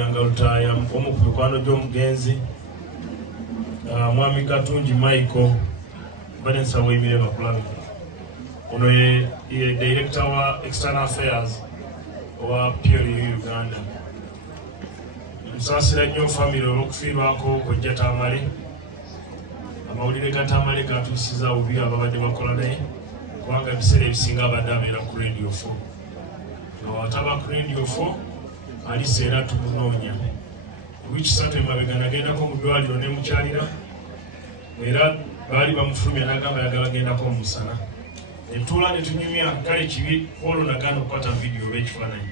Yanga Lutaya omu ku mikwano gy'omugenzi Mwami Katungi Michael Valence Awemire bakulabe ono ye director wa external affairs wa PLU Uganda. Musasira nnyo family olw'okufiirwako kojja Tamale. Amawulire ga Tamale gatuusiza obubi ababadde bakola naye kubanga ebiseera ebisinga abadde abeera ku Radio 4. Wataba ku Radio 4 alise era tumunoonya. Wikisatu emabega nagendako mu ddwaliro ne mukyalira era baali bamufulumya n'agamba ayagala agendako mu musana. Netuula ne tunyumya kale kibi olwo nagaana okukwata vidiyo oba ekifaananyi.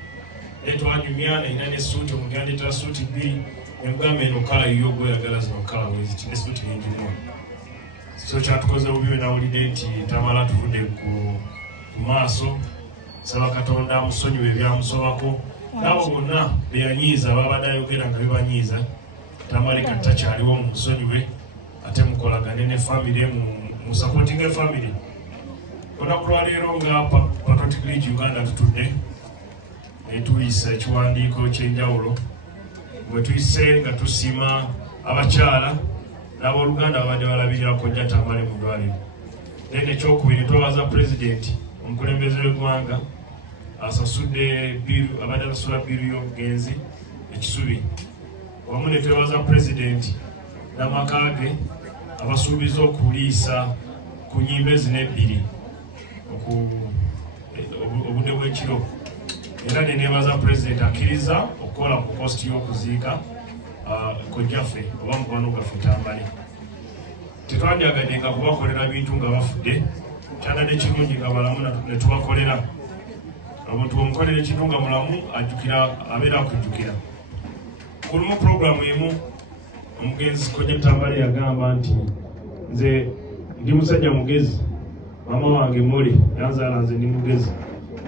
Twanyumya nalina n'essuuti omuganda etala suuti bbiri ne mugamba eno kala yiyo gweyagala zino kala weziti n'essuuti yenjirimu. So kyatukoze bubi we nawulidde nti Tamala tuvudde ku maaso. Saba Katonda amusonyiwe ebyamusobako n'abo bonna beyanyiiza babadde ayogera nga bibanyiiza. Tamale kati takyaliwo mu musonyiwe ate mukolagane ne family mu supporting a family. Olunaku lwaleero nga Patriotic League Uganda tutudde tuyisa ekiwandiiko ky'enjawulo bwe tuyise nga tusiima abakyala n'abooluganda babadde balabirira kojja Tamale mu ddwaliro. Naye ekyokubiri twebaza President omukulembeze w'eggwanga asasudde abadde asasula biru y'omugenzi ekisubi. Wamu ne twebaza President n'amaka ge abasuubiza okuliisa ku nnyimbe zino ebbiri obudde bw'ekiro. Era ne neebaza President akkiriza okukola ku post y'okuziika kojjaffe oba mukwano gwaffe Tamale. Tetwandyagaddenga kubakolera bintu nga bafudde, kyandadde kirungi nga balamu ne tubakolera. Omuntu omukolera ekintu nga mulamu abeera akujjukira. Ku lumu puroguramu emu omugenzi kojja Tamale yagamba nti nze ndi musajja mugezi, maama wange mule yanzaala nze ndi mugezi.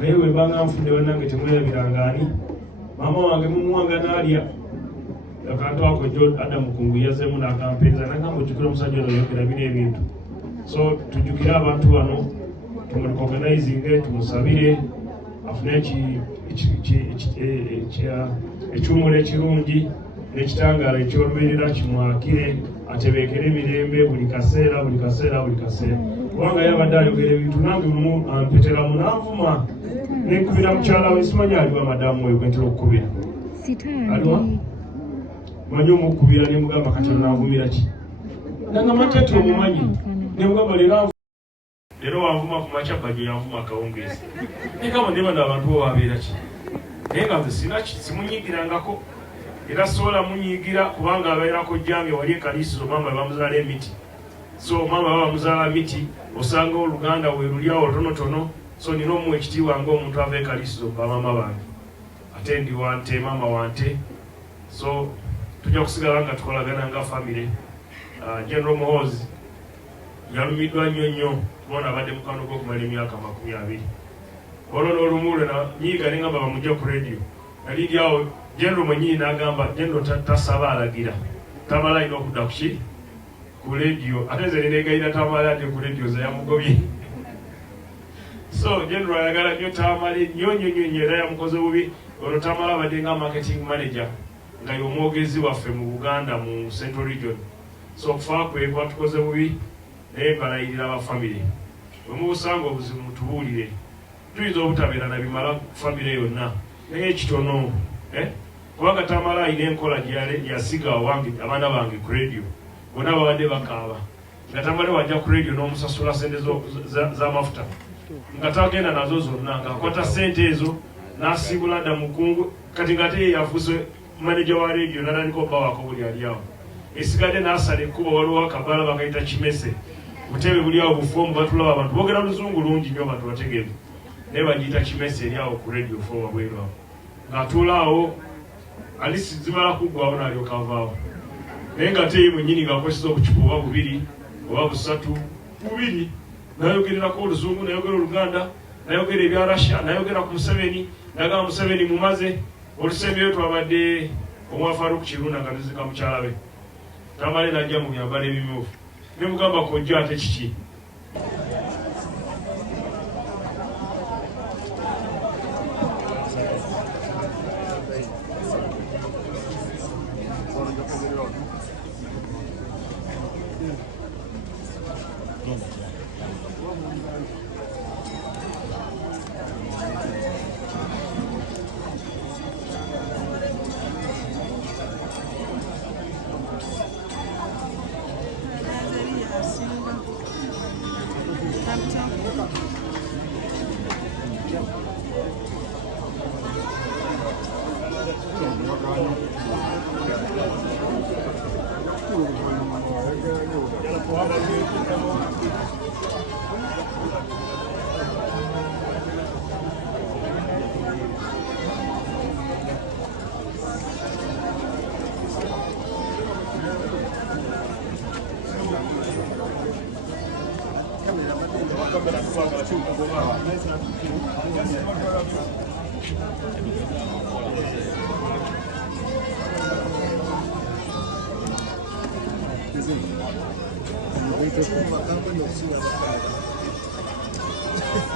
Naye bwe mbanga nfudde bannange temwerabiranga ani. Maama wange mumuwanga n'alya. Akantu ako jjo Adam Kungu yazeemu n'akampeeza n'agamba ojjukira omusajja ono yogera bino ebintu. So tujjukire abantu bano tumurecognizing, tumusabire afune ekiwumulo ekirungi n'ekitangaala eky'olubeerera kimwakire atebeekere emirembe buli kaseera. Kubanga yabadde ayogera ebintu nange lumu ampetera munanvuma nenkubira mukyala we simanyi aliwa madamu we gwentera okukubira. Aliwa? Manyi omukubira ne mugamba kati nanvumira ki? Nagamba tetu omumanyi. Ne mugamba leero wanvuma ku makya bajjo yanvuma akawungeezi. Nekama ndeba abantu bo wabeera ki? Naye nga nze sina simunyigirangako. Era sobola munyigira kubanga abeerako jjange wali ekaliisizo maama bamuzaala emiti. So maama baba muzaala miti osanga oluganda we lulyawo lutonotono. So nina omuwa ekitiibwa ng'omuntu ava ekaliisizo ba maama bange. Ate ndi wante maama wante. So tujja kusigala nga tukolagana nga family. General Muhoozi yalumiddwa nnyo kubona abadde mukwano gwe okumala emyaka 20. Olwo n'olumu lwe nanyiiga ne ngamba bamujja ku radio. Nali ndi awo General mwennyini n'agamba General tasaba alagira. Tamala alina okudda ku radio. Ate nze neneegayira Tamala ate ku radio ze yamugobye. So General ayagala nnyo Tamala nnyo era yamukoze bubi. Olwo Tamala abadde nga marketing manager nga y'omwogezi waffe mu Buganda mu Central Region. So okufa kwe kwatukoze bubi naye balayirira aba family. Bwe mubusanga obuzibu mutubuulire. Tuyinza obutabeera na bimala ku family yonna naye ekitono. Kubanga Tamala alina enkola gye yasiga abaana bange ku radio. Bonna babadde bakaaba. Nga Tamala wajja ku radio n'omusasula sente z'amafuta. Nga tagenda nazo zonna ng'akwata sente ezo n'asiibula Adam Mukungu kati nga ate yafuuse manager wa radio n'atandika obbawako buli ali awo. Esigadde n'asala ekkubo waliwo akabbala bakayita Kimese. Butebe buli awo bufoomu batulaba abantu boogera luzungu lungi nnyo abantu bategeevu. Naye bagiyita Kimese eri awo ku radio 4 wabweru awo. Ng'atuula awo alisi zimala kuggwawo n'alyoka avaawo. Naye nga ate ye mwennyini ng'akozesa obucupa oba 2 oba 3 nayogererako oluzungu, nayogera Oluganda, nayogera ebya Russia, nayogera ku Museveni, nagamba Museveni mumaze. Olusembeyo twabadde omwafaruku Kirunda nga tuzika mukyala we. Tamale najja mu byambalo ebimyufu. Ne mugamba kojja ate kiki?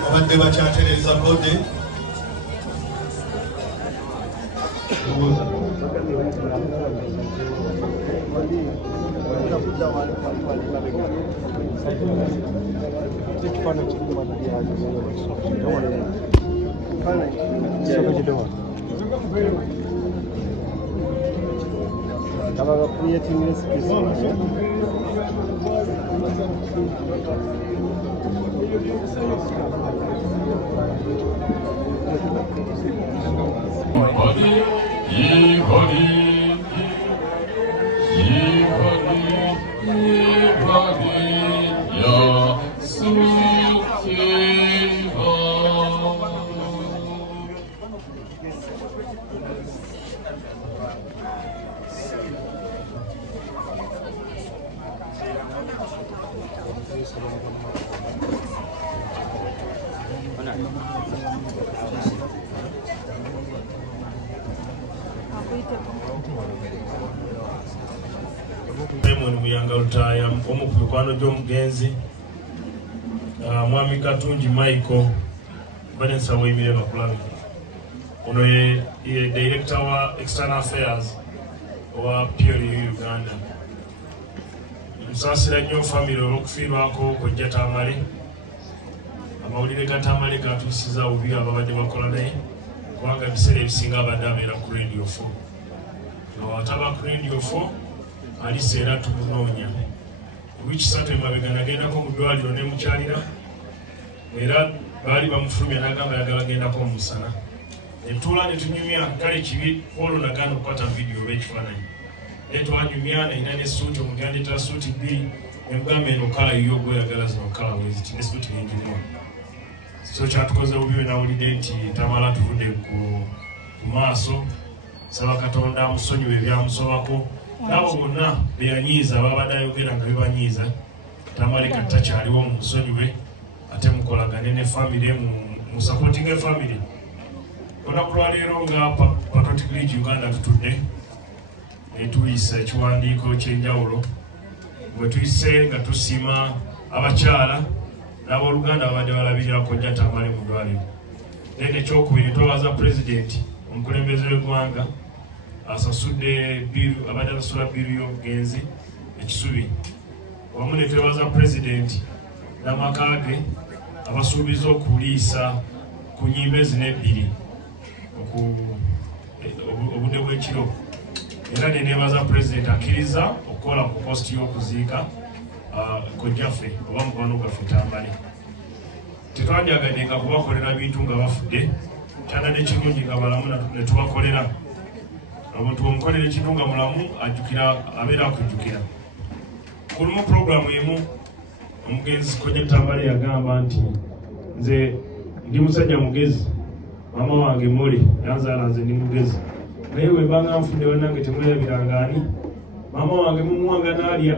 abadde bakyatereza kode Raymond Muyanga Lutaya omu ku mikwano gy'omugenzi Mwami Katungi Michael bane nsaba emirembe bakulabe. Ono ye Director wa External Affairs wa PLU Uganda. Musaasira nnyo family olw'okufiirwako kojja Tamale. Amawulire ga Tamale gatuusiza obubi ababadde bakola naye kubanga ebiseera ebisinga abadde abeera ku Radio 4. Wataba ku Radio 4 alise era tumunoonya. Wiki 3 emabega nagendako mu ddwaliro ne mukyalira era baali bamufulumya n'agamba yagala agendako mu musana. Netula ne tunyumya kale kibi olwo nagaana okukwata vidiyo oba ekifaananyi. Naye twanyumya nayina n'essuuti omuntu yandeetera suuti bbiri ne mugamba eno kala yiyo gweyagala zino kala weziti n'essuuti yenjirimu. So kyatukoze bubi we nawulidde nti Tamala tuvudde ku maaso. Saba Katonda amusonyiwe ebyamusobako. N'abo bonna beyanyiiza babadde ayogera nga bibanyiiza. Tamale kati takyaliwo mu musonyiwe ate mukolagane ne family mu supporting a family. Olunaku lwaleero nga Patriotic League Uganda tutudde ne tuyisa ekiwandiiko ky'enjawulo bwe tuyise nga tusiima abakyala n'abooluganda babadde balabirira kojja Tamale mu ddwaliro. Then ekyokubiri twebaza President omukulembeze w'eggwanga asasudde biru abadde asasula biru y'obugenzi ekisubi. Wamu ne twebaza President n'amaka ge abasuubiza okuliisa ku nnyimbe zino ebbiri obudde bw'ekiro. Era ne neebaza President akkiriza okukola ku post y'okuziika kojjaffe oba mukwano gwaffe Tamale. Tetwandyagaddenga kubakolera bintu nga bafudde, kyandadde kirungi nga balamu ne tubakolera. Omuntu omukolera ekintu nga mulamu ajjukira abeera akujjukira. Ku lumu puroguramu emu omugenzi kojja Tamale yagamba nti nze ndi musajja mugezi, maama wange mule yanzaala nze ndi mugezi, naye bwe mbanga nfudde bannange temwerabiranga ani, maama wange mumuwanga n'alya.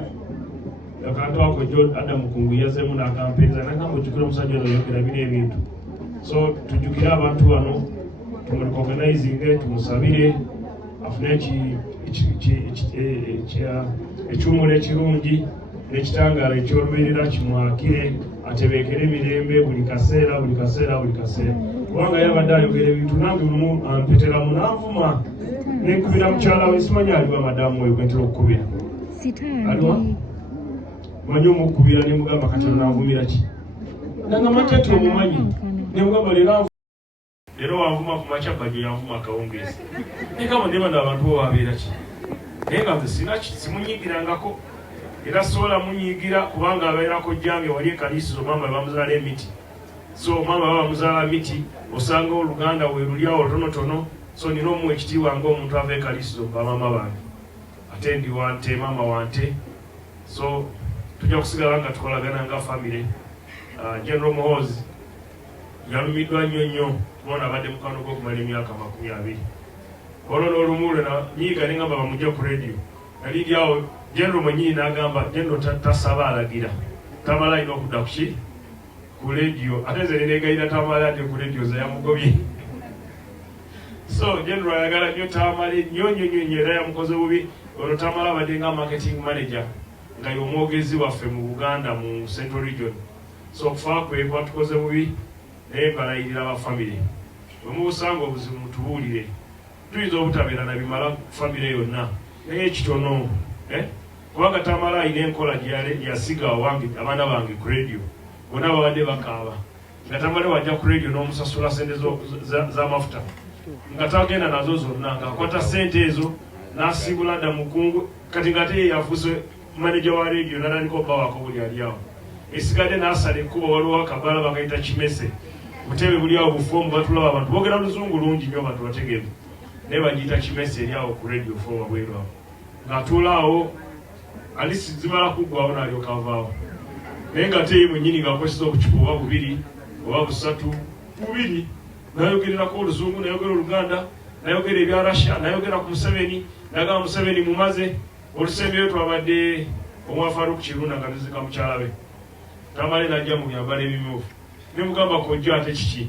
Akantu ako jjo adda mukungu yazeemu n'akampeereza n'agamba ojjukira omusajja ono yogera bino ebintu. So tujjukire abantu bano tumurecognizinge, tumusabire afune ekiwumulo ekirungi n'ekitangaala eky'olubeerera kimwakire atebeekere emirembe buli kaseera. Kubanga yabadde ayogera ebintu nange lumu ampetera munanvuma nenkubira mukyala we, simanyi aliwa madamu we gwentera okukubira aliwa manyi omukubira ne mugamba kati nanvumira ki nanga matete omumanyi ne mugamba leero wanvuma ku makya bajjo yanvuma akawungeezi nekama ndebanda abantu bo babeera ki naye nga nze sinaki simunyigirangako era sobola munyigira kubanga abeerako jjange wali ekaliisizo mama bamuzaala emiti. So mama baba muzaala miti osanga oluganda we lulyawo tonotono so nina omuwa ekitiibwa ng'omuntu ava ekaliisizo bamama bange ate ndi wante mama wante, so tujja kusigala nga tukolagana nga famire. General Muhoozi yalumiddwa nnyo kubona abadde mukwano gwe okumala emyaka 20. olwo n'olumu lwe nyiiga ne ngamba bamujja ku radio nali ndi awo General mwennyini n'agamba General tasaba alagira Tamala alina okudda ku radio, ate nze nenegayira Tamala ate ku radio ze yamugobye. So General ayagala nnyo Tamala nnyo era yamukoze bubi. Olwo Tamala abadde nga marketing manager nga y'omwogezi waffe mu Buganda mu Central Region. So okufa kwe kwatukoze bubi naye mbalayirira abafamire bwe mubusanga obuzibu mutubuulire. Tuyinza obutabeera na bimala famire yonna naye ekitono kubanga Tamala alina enkola gye yasiga abaana bange ku radio bonna babadde bakaaba nga Tamala wajja ku radio n'omusasula sente z'amafuta nga tagenda nazo zonna ng'akwata sente ezo n'asiibula dda mukungu kati nga ate yafuuse maneja wa radio n'atandika obbawako buli ali awo esigadde n'asala ekkubo waliwo akabbala bagayita Kimese butebe buli awo bufoomu batulaba abantu boogera luzungu lungi nnyo abantu bategeevu naye bagiyita Kimese eri awo ku radio fo wabweru awo ng'atuula awo alisi zimala kuggwawo n'alyoka avaawo naye nga ate mwennyini ng'akozesa obucupa oba 2 oba 3 nayogererako oluzungu nayogera Oluganda nayogera ebya Russia nayogera ku Museveni nagamba Museveni mumaze olusembeyo twabadde omwafaruku Kirunda nga tuzika mukyala we Tamale najja mu byambalo ebimyufu ne mugamba kojja ate kiki